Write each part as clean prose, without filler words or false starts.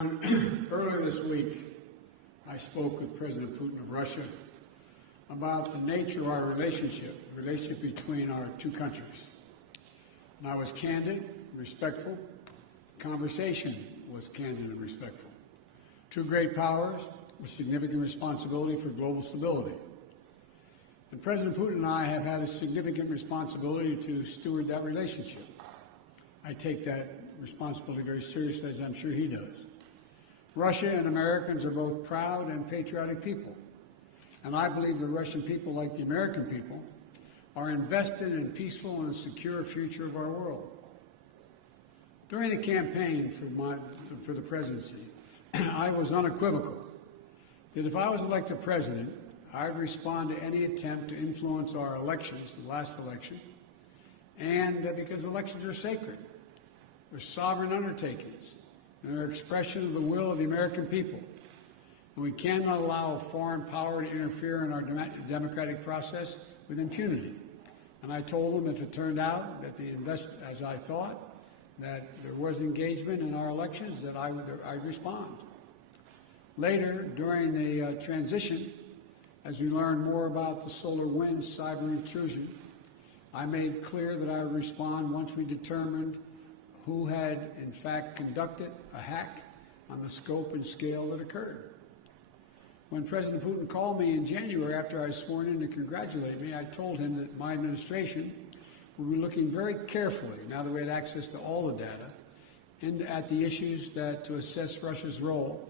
Earlier this week, I spoke with President Putin of Russia about the nature of our relationship between our two countries. And I was candid, respectful. Conversation was candid and respectful. Two great powers with significant responsibility for global stability. And President Putin and I have had a significant responsibility to steward that relationship. I take that responsibility very seriously, as I'm sure he does. Russia and Americans are both proud and patriotic people, and I believe the Russian people, like the American people, are invested in a peaceful and a secure future of our world. During the campaign for the presidency, I was unequivocal that if I was elected president, I would respond to any attempt to influence our elections, the last election, and because elections are sacred. They're sovereign undertakings. And they're an expression of the will of the American people. And we cannot allow a foreign power to interfere in our democratic process with impunity. And I told them if it turned out that as I thought, that there was engagement in our elections, that I'd respond. Later, during the transition, as we learned more about the SolarWinds cyber intrusion, I made clear that I would respond once we determined who had, in fact, conducted a hack on the scope and scale that occurred. When President Putin called me in January after I was sworn in to congratulate me, I told him that my administration would be looking very carefully, now that we had access to all the data, at the issues to assess Russia's role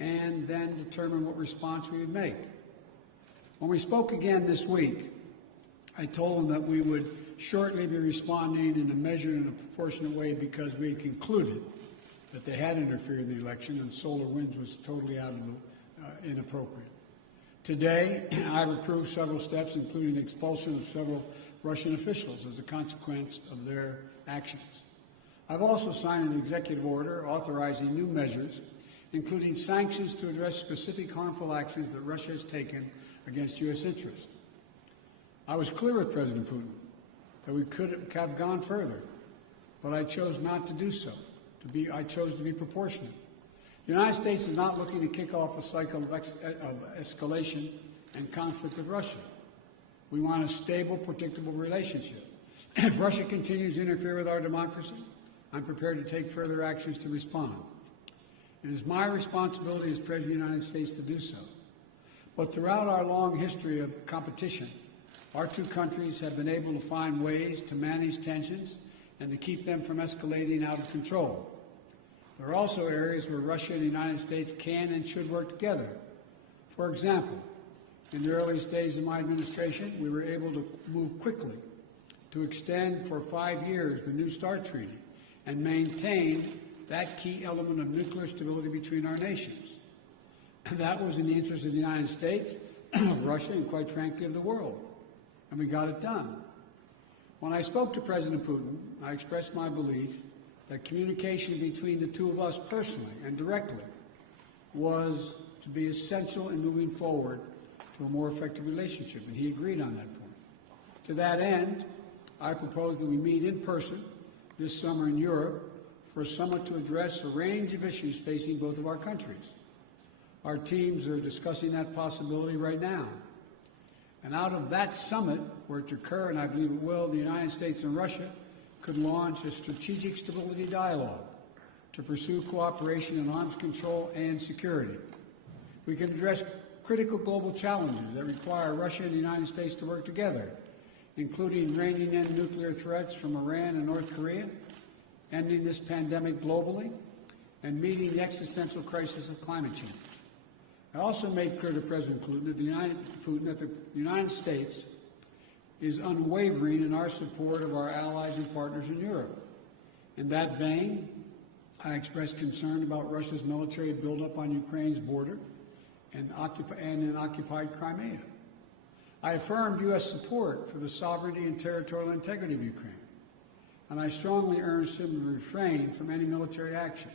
and then determine what response we would make. When we spoke again this week, I told him that we would shortly be responding in a measured and a proportionate way because we had concluded that they had interfered in the election and SolarWinds was totally inappropriate. Today, I've approved several steps, including the expulsion of several Russian officials as a consequence of their actions. I've also signed an executive order authorizing new measures, including sanctions to address specific harmful actions that Russia has taken against U.S. interests. I was clear with President Putin that we could have gone further, but I chose not to do so. I chose to be proportionate. The United States is not looking to kick off a cycle of escalation and conflict with Russia. We want a stable, predictable relationship. If Russia continues to interfere with our democracy, I'm prepared to take further actions to respond. It is my responsibility as President of the United States to do so. But throughout our long history of competition, our two countries have been able to find ways to manage tensions and to keep them from escalating out of control. There are also areas where Russia and the United States can and should work together. For example, in the earliest days of my administration, we were able to move quickly to extend for 5 years the New START Treaty and maintain that key element of nuclear stability between our nations. That was in the interest of the United States, of Russia, and quite frankly of the world. And we got it done. When I spoke to President Putin, I expressed my belief that communication between the two of us personally and directly was to be essential in moving forward to a more effective relationship, and he agreed on that point. To that end, I propose that we meet in person this summer in Europe for a summit to address a range of issues facing both of our countries. Our teams are discussing that possibility right now. And out of that summit, were it to occur, and I believe it will, the United States and Russia could launch a strategic stability dialogue to pursue cooperation in arms control and security. We can address critical global challenges that require Russia and the United States to work together, including reining in nuclear threats from Iran and North Korea, ending this pandemic globally, and meeting the existential crisis of climate change. I also made clear to President Putin that the United States is unwavering in our support of our allies and partners in Europe. In that vein, I expressed concern about Russia's military buildup on Ukraine's border and in occupied Crimea. I affirmed U.S. support for the sovereignty and territorial integrity of Ukraine, and I strongly urged him to refrain from any military action.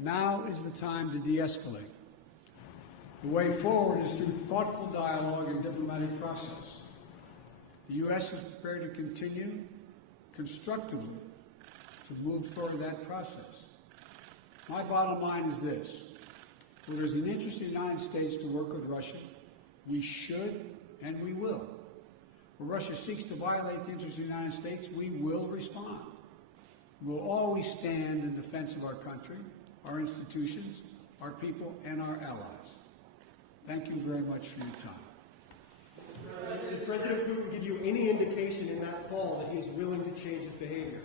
Now is the time to de-escalate. The way forward is through thoughtful dialogue and diplomatic process. The U.S. is prepared to continue constructively to move forward that process. My bottom line is this. Where there's an interest in the United States to work with Russia, we should and we will. Where Russia seeks to violate the interests of the United States, we will respond. We'll always stand in defense of our country, our institutions, our people, and our allies. Thank you very much for your time. Did President Putin give you any indication in that call that he is willing to change his behavior?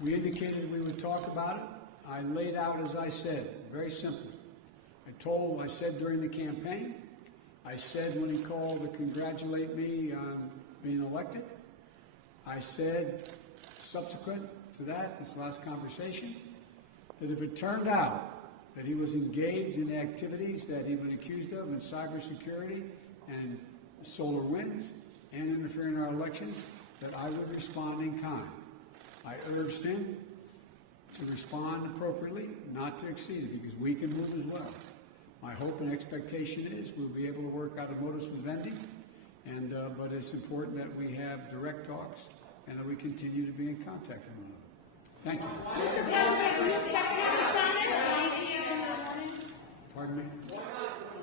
We indicated we would talk about it. I laid out, as I said, very simply. I said during the campaign, I said when he called to congratulate me on being elected, I said subsequent to that, this last conversation, that if it turned out that he was engaged in activities that he'd been accused of in cybersecurity and solar winds and interfering in our elections, that I would respond in kind. I urged him to respond appropriately, not to exceed it, because we can move as well. My hope and expectation is we'll be able to work out a modus vivendi, but it's important that we have direct talks and that we continue to be in contact with one another. Thank you. Pardon me?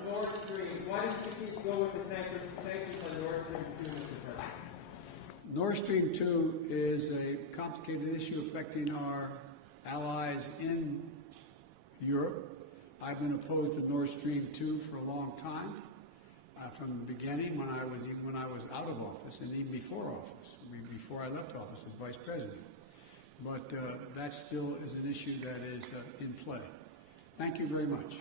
Nord Stream. Why did you keep going with the sanctions on Nord Stream 2, Mr. President? Nord Stream 2 is a complicated issue affecting our allies in Europe. I've been opposed to Nord Stream 2 for a long time, from the beginning when I was out of office and even before office, before I left office as vice president. But that still is an issue that is in play. Thank you very much.